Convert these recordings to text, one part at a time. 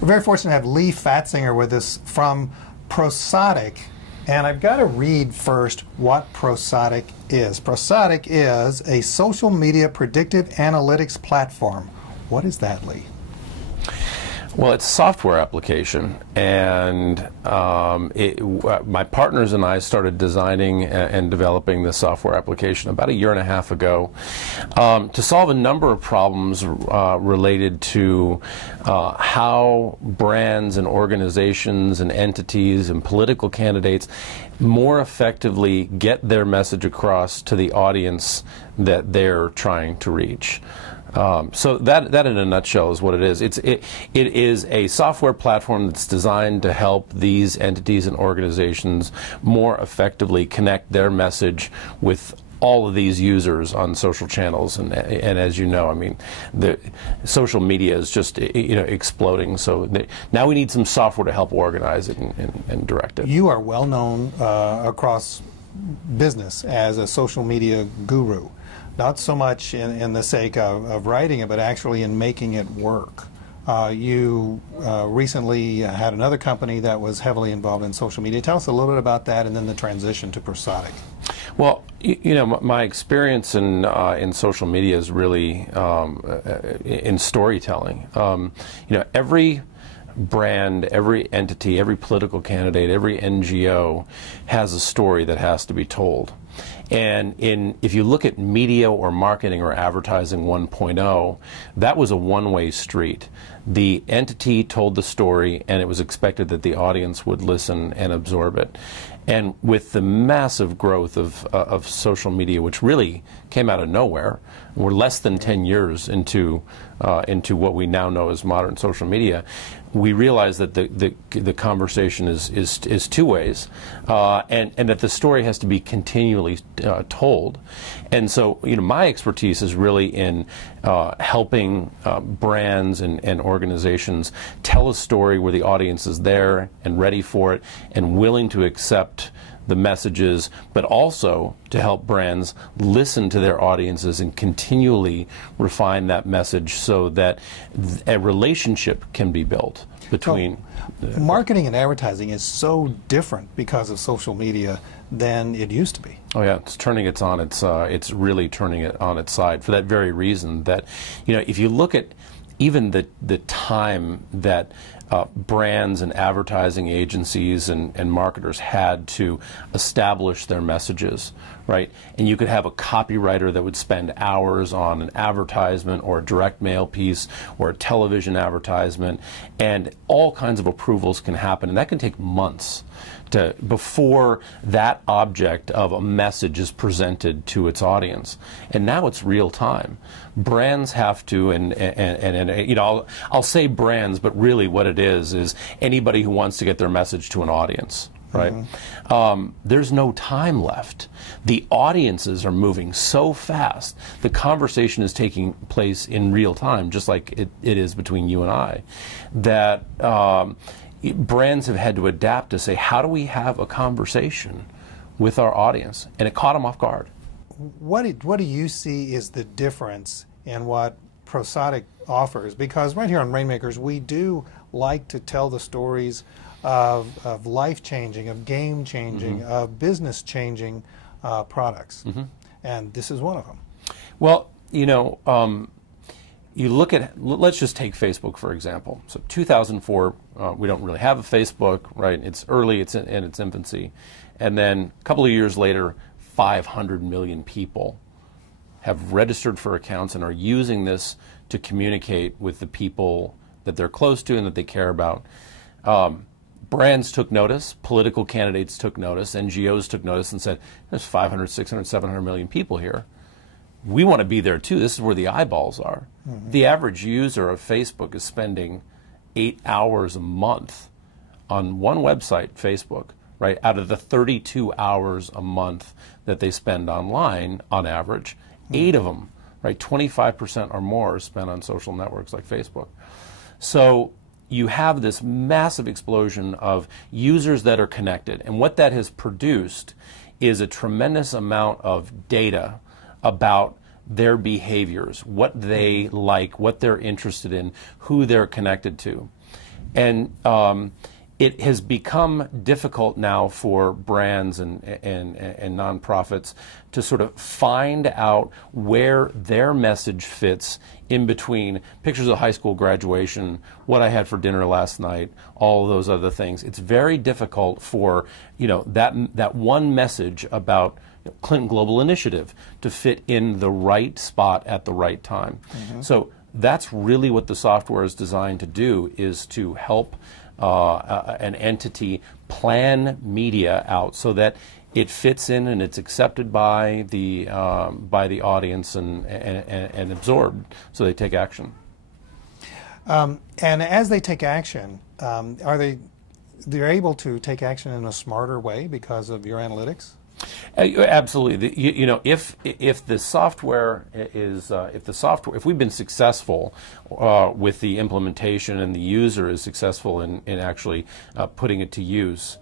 We're very fortunate to have Leigh Fatzinger with us from Prosodic. And I've got to read first what Prosodic is. Prosodic is a social media predictive analytics platform. What is that, Leigh? Well, it's a software application, and my partners and I started designing and developing this software application about 1.5 years ago to solve a number of problems related to how brands and organizations and entities and political candidates more effectively get their message across to the audience that they're trying to reach. So that in a nutshell is what it is. It is a software platform that's designed to help these entities and organizations more effectively connect their message with all of these users on social channels, and as you know, I mean, the social media is just exploding. So now we need some software to help organize it and direct it. You are well known across business as a social media guru. Not so much in the sake of writing it, but actually in making it work. You recently had another company that was heavily involved in social media. Tell us a little bit about that, and then the transition to Prosodic. Well, my experience in social media is really in storytelling. Every brand, every entity, every political candidate, every NGO has a story that has to be told. And if you look at media or marketing or advertising 1.0, that was a one-way street. The entity told the story, and it was expected that the audience would listen and absorb it. And with the massive growth of social media, which really came out of nowhere, we're less than 10 years into what we now know as modern social media, we realize that the conversation is two ways, and that the story has to be continually told. And so, my expertise is really in helping brands and organizations tell a story where the audience is there and ready for it and willing to accept the messages, but also to help brands listen to their audiences and continually refine that message so that a relationship can be built between. Marketing and advertising is so different because of social media than it used to be. Oh yeah, it's turning it on its. It's really turning it on its side for that very reason. That if you look at even the time that brands and advertising agencies and marketers had to establish their messages, right? And you could have a copywriter that would spend hours on an advertisement or a direct mail piece or a television advertisement, and all kinds of approvals can happen, and that can take months before that object of a message is presented to its audience. And now it's real time. Brands have to, and I'll say brands, but really what it is anybody who wants to get their message to an audience, right? Mm-hmm. There's no time left. The audiences are moving so fast. The conversation is taking place in real time, just like it is between you and I, that brands have had to adapt to say, how do we have a conversation with our audience? And it caught them off guard. What do you see is the difference in what Prosodic offers? Because right here on Rainmakers, we do like to tell the stories of life-changing, of game-changing, mm-hmm. of business-changing products. Mm-hmm. And this is one of them. Well, you look at, let's just take Facebook, for example. So 2004, we don't really have a Facebook, right? It's early, it's in its infancy. And then a couple of years later, 500 million people have registered for accounts and are using this to communicate with the people that they're close to and that they care about. Brands took notice, political candidates took notice, NGOs took notice and said, there's 500, 600, 700 million people here. We want to be there too. This is where the eyeballs are. Mm-hmm. The average user of Facebook is spending 8 hours a month on one website, Facebook, right? Out of the 32 hours a month that they spend online on average, 8 of them, right? 25% or more are spent on social networks like Facebook. So you have this massive explosion of users that are connected. And what that has produced is a tremendous amount of data about their behaviors, what they like, what they're interested in, who they're connected to. And it has become difficult now for brands and nonprofits to sort of find out where their message fits in between pictures of high school graduation, what I had for dinner last night, all of those other things. It's very difficult for, you know, that one message about Clinton Global Initiative to fit in the right spot at the right time. So that's really what the software is designed to do, is to help an entity plan media out so that it fits in and it's accepted by the audience and absorbed, so they take action. And as they take action, they're able to take action in a smarter way because of your analytics? Absolutely. You know, if the software is if we've been successful with the implementation and the user is successful in actually putting it to use,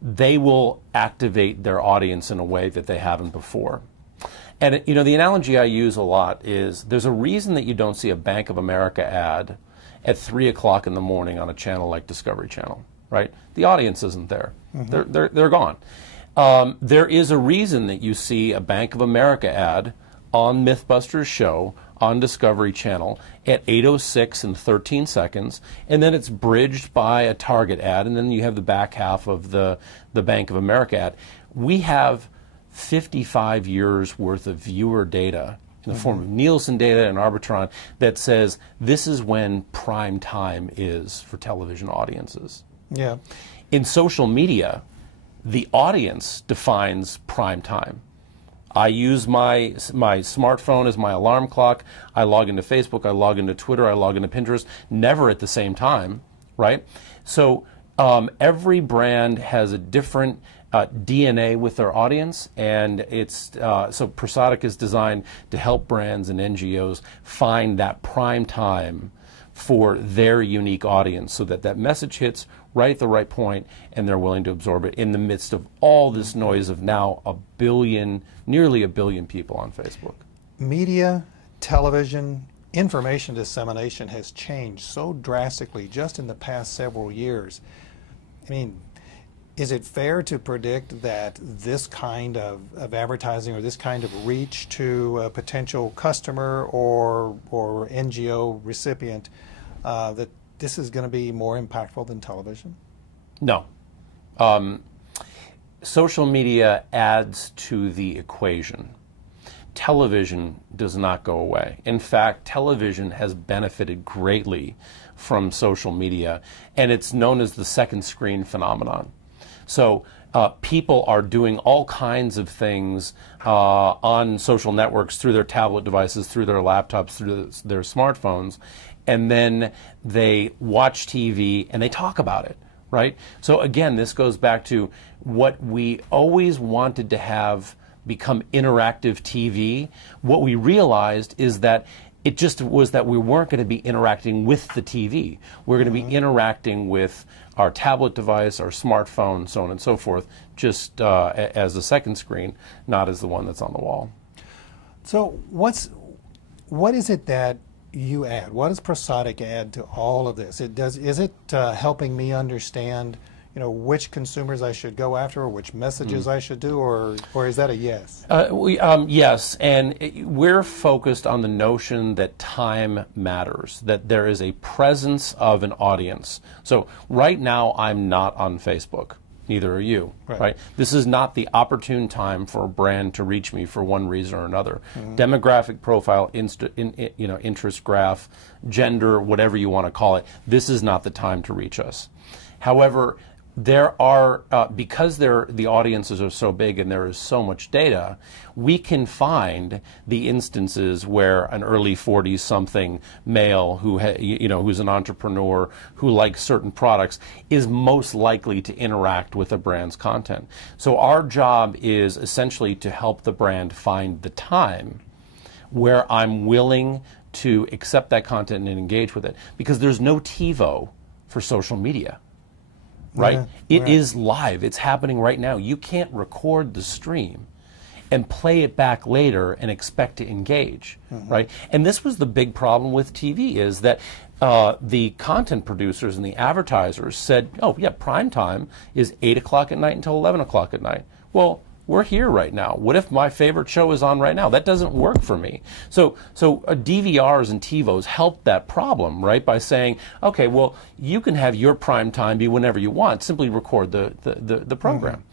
they will activate their audience in a way that they haven't before. And you know, the analogy I use a lot is there's a reason that you don't see a Bank of America ad at 3 o'clock in the morning on a channel like Discovery Channel, right? The audience isn't there. They're gone. There is a reason that you see a Bank of America ad on Mythbusters show on Discovery Channel at 8:06 and 13 seconds, and then it's bridged by a Target ad, and then you have the back half of the Bank of America ad. We have 55 years worth of viewer data in the form of Nielsen data and Arbitron that says this is when prime time is for television audiences. Yeah. In social media, the audience defines prime time. I use my smartphone as my alarm clock. I log into Facebook, I log into Twitter, I log into Pinterest, never at the same time, right? So every brand has a different DNA with their audience, and it's so Prosodic is designed to help brands and NGOs find that prime time for their unique audience, so that that message hits right at the right point and they're willing to absorb it in the midst of all this noise of now nearly a billion people on Facebook. Media, television, information dissemination has changed so drastically just in the past several years. I mean, is it fair to predict that this kind of advertising or this kind of reach to a potential customer or NGO recipient, that this is going to be more impactful than television? No. Social media adds to the equation. Television does not go away. In fact, television has benefited greatly from social media, and it's known as the second screen phenomenon. So people are doing all kinds of things on social networks through their tablet devices, through their laptops, through their smartphones, and then they watch TV and they talk about it, right? So again, this goes back to what we always wanted to have become interactive TV. What we realized is that it just was that we weren't going to be interacting with the TV. We're going to be interacting with our tablet device, our smartphone, so on and so forth, just as a second screen, not as the one that's on the wall. So what is it that you add? What does Prosodic add to all of this? Is it helping me understand, you know, which consumers I should go after, or which messages I should do, or is that a yes? Yes, and we're focused on the notion that time matters, that there is a presence of an audience. So right now I'm not on Facebook. Neither are you, right? This is not the opportune time for a brand to reach me for one reason or another. Demographic profile, interest graph, gender, whatever you want to call it. This is not the time to reach us. However, there are, because the audiences are so big and there is so much data, we can find the instances where an early 40-something male who's an entrepreneur who likes certain products is most likely to interact with a brand's content. So our job is essentially to help the brand find the time where I'm willing to accept that content and engage with it, because there's no TiVo for social media. Right? It is live. It's happening right now. You can't record the stream and play it back later and expect to engage, right? And this was the big problem with TV, is that the content producers and the advertisers said, oh yeah, prime time is 8 o'clock at night until 11 o'clock at night. Well, we're here right now. What if my favorite show is on right now? That doesn't work for me. So DVRs and TiVos help that problem, right? By saying, okay, well, you can have your prime time be whenever you want. Simply record the program.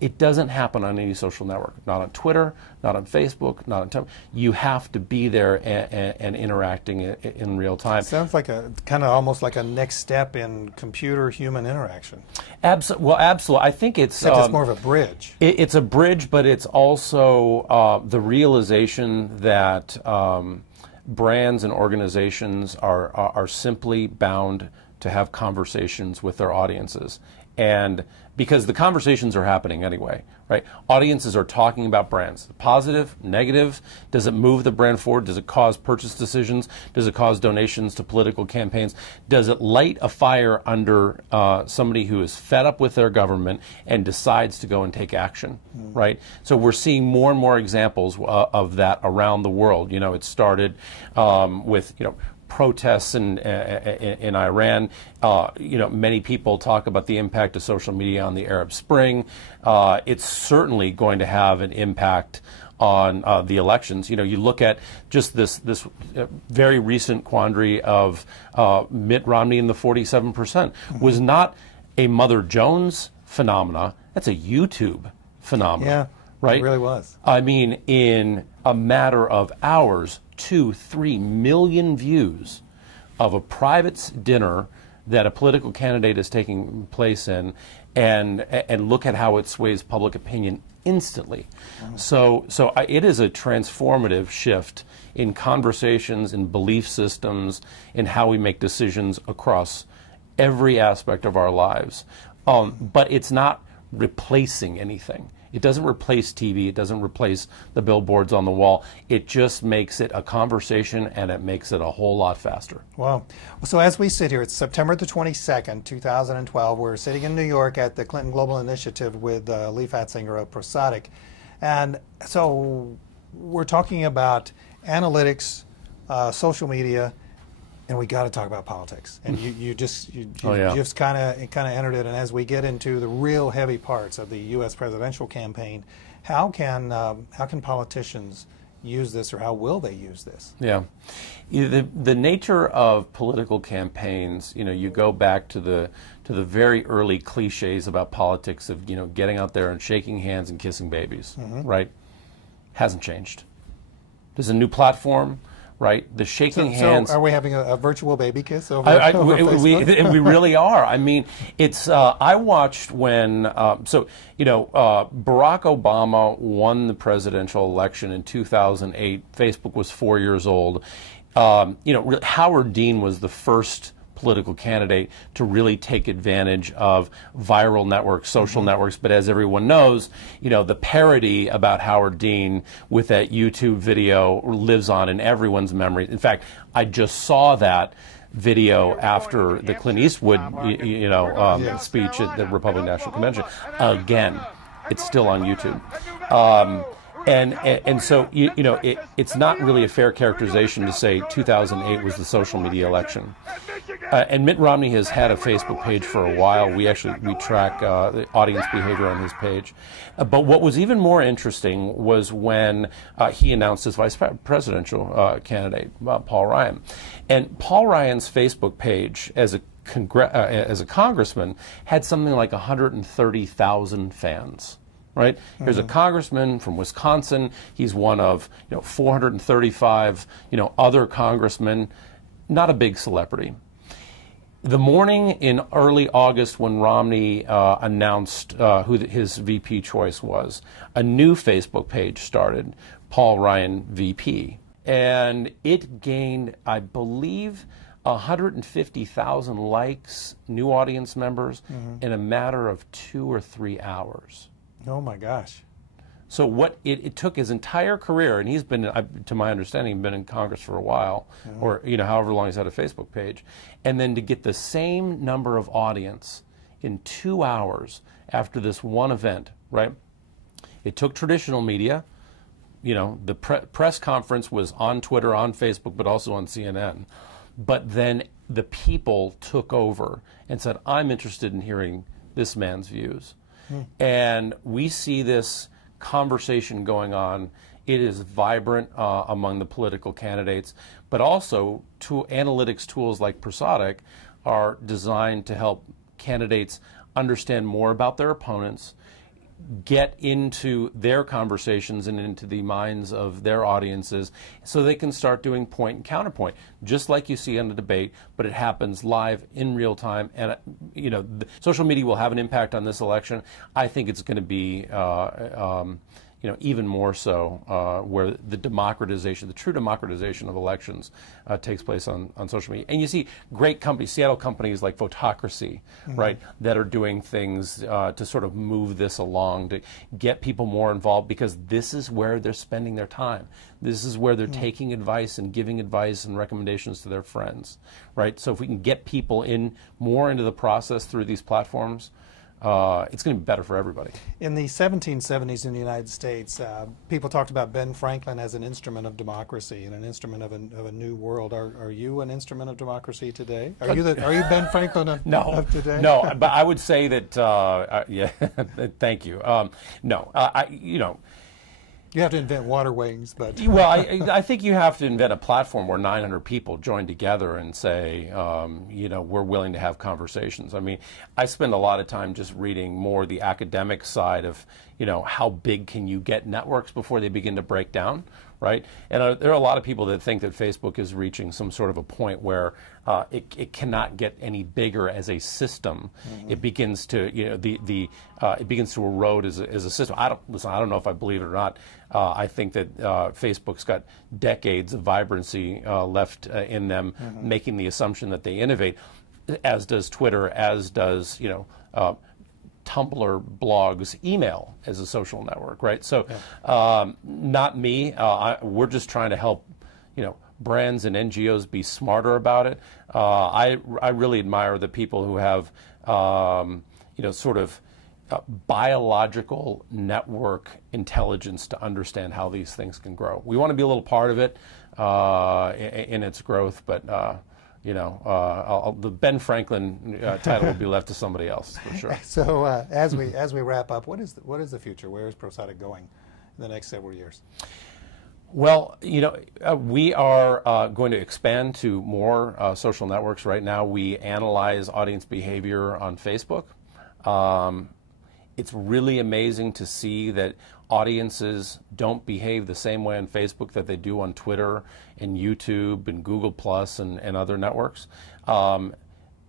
It doesn't happen on any social network. Not on Twitter, not on Facebook, not on Tumblr. You have to be there and interacting in real time. Sounds like a kind of almost like a next step in computer-human interaction. Well, absolutely. I think it's more of a bridge. It's a bridge, but it's also the realization that brands and organizations are simply bound to have conversations with their audiences. And because the conversations are happening anyway, right? Audiences are talking about brands. Positive, negative, does it move the brand forward? Does it cause purchase decisions? Does it cause donations to political campaigns? Does it light a fire under somebody who is fed up with their government and decides to go and take action, right? So we're seeing more and more examples of that around the world. You know, it started with, you know, protests in Iran. You know, many people talk about the impact of social media on the Arab Spring. It's certainly going to have an impact on the elections. You know, you look at just this very recent quandary of Mitt Romney and the 47% was not a Mother Jones phenomena. That's a YouTube phenomena. Yeah, right? It really was. I mean, in a matter of hours, 2-3 million views of a private dinner that a political candidate is taking place in, and look at how it sways public opinion instantly. So it is a transformative shift in conversations, in belief systems, in how we make decisions across every aspect of our lives. But it's not replacing anything. It doesn't replace TV. It doesn't replace the billboards on the wall. It just makes it a conversation, and it makes it a whole lot faster. Wow. So as we sit here, it's September the 22nd, 2012. We're sitting in New York at the Clinton Global Initiative with Leigh Fatzinger of Prosodic. And so we're talking about analytics, social media, and we got to talk about politics. And you just kind of entered it. And as we get into the real heavy parts of the U.S. presidential campaign, how can politicians use this, or how will they use this? Yeah, the nature of political campaigns. You know, you go back to the very early cliches about politics of, you know, getting out there and shaking hands and kissing babies. Right? Hasn't changed. There's a new platform. Right, the shaking hands. So, are we having a virtual baby kiss over Facebook? We really are. I mean, it's. I watched when. So, you know, Barack Obama won the presidential election in 2008. Facebook was 4 years old. You know, Howard Dean was the first political candidate to really take advantage of viral networks, social networks. But as everyone knows, you know, the parody about Howard Dean with that YouTube video lives on in everyone's memory. In fact, I just saw that video after the Clint Eastwood, speech at the Republican National Convention. Again, it's still on YouTube. And so, you know, it's not really a fair characterization to say 2008 was the social media election. And Mitt Romney has had a Facebook page for a while. We track the audience behavior on his page. But what was even more interesting was when he announced his vice presidential candidate, Paul Ryan. And Paul Ryan's Facebook page, as a congressman, had something like 130,000 fans. Right? Here's a congressman from Wisconsin. He's one of 435 other congressmen. Not a big celebrity. The morning in early August when Romney announced who his VP choice was, a new Facebook page started, Paul Ryan VP, and it gained, I believe, 150,000 likes, new audience members, in a matter of 2 or 3 hours. Oh my gosh. So what it took his entire career, and he's been, to my understanding, been in Congress for a while, or however long he's had a Facebook page, and then to get the same number of audience in 2 hours after this one event, right? It took traditional media. You know, the press conference was on Twitter, on Facebook, but also on CNN. but then the people took over and said, I'm interested in hearing this man's views. And we see this conversation going on. It is vibrant among the political candidates, but also analytics tools like Prosodic are designed to help candidates understand more about their opponents, get into their conversations and into the minds of their audiences so they can start doing point and counterpoint, just like you see in the debate, but it happens live in real time. And, you know, social media will have an impact on this election. I think it's going to be you know, even more so where the democratization, the true democratization of elections takes place on social media. And you see great companies, Seattle companies like Photocracy, right, that are doing things to sort of move this along, to get people more involved, because this is where they're spending their time. This is where they're taking advice and giving advice and recommendations to their friends, right? So if we can get people more into the process through these platforms, it's going to be better for everybody. In the 1770s in the United States, people talked about Ben Franklin as an instrument of democracy and an instrument of a new world. Are you an instrument of democracy today? Are you Ben Franklin of today? No, but I would say that. Yeah, thank you. No, you know. You have to invent waterways, but... Well, I think you have to invent a platform where 900 people join together and say, you know, we're willing to have conversations. I mean, I spend a lot of time just reading more the academic side of, you know, how big can you get networks before they begin to break down, right? And there are a lot of people that think that Facebook is reaching some sort of a point where it cannot get any bigger as a system. It begins to, you know, it begins to erode as a system. I don't know if I believe it or not. I think that Facebook's got decades of vibrancy left in them, making the assumption that they innovate, as does Twitter, as does, you know, Tumblr, blogs, email as a social network, right? So, not me. We're just trying to help, you know, brands and NGOs be smarter about it. I really admire the people who have, you know, sort of biological network intelligence to understand how these things can grow. We want to be a little part of it in its growth, but you know, the Ben Franklin title will be left to somebody else for sure. So as we wrap up, what is the future? Where is Prosodic going in the next several years? Well, you know, we are going to expand to more social networks. Right now, we analyze audience behavior on Facebook. It's really amazing to see that audiences don't behave the same way on Facebook that they do on Twitter and YouTube and Google Plus and other networks. And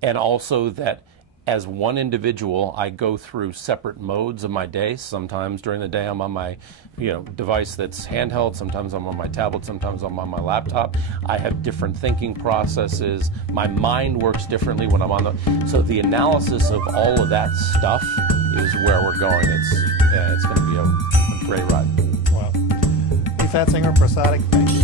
also that as one individual, I go through separate modes of my day. Sometimes during the day I'm on my device that's handheld, sometimes I'm on my tablet, sometimes I'm on my laptop. I have different thinking processes. My mind works differently when I'm on the... So the analysis of all of that stuff is where we're going. It's going to be a great ride. Wow. Leigh Fatzinger, Prosodic, thank you.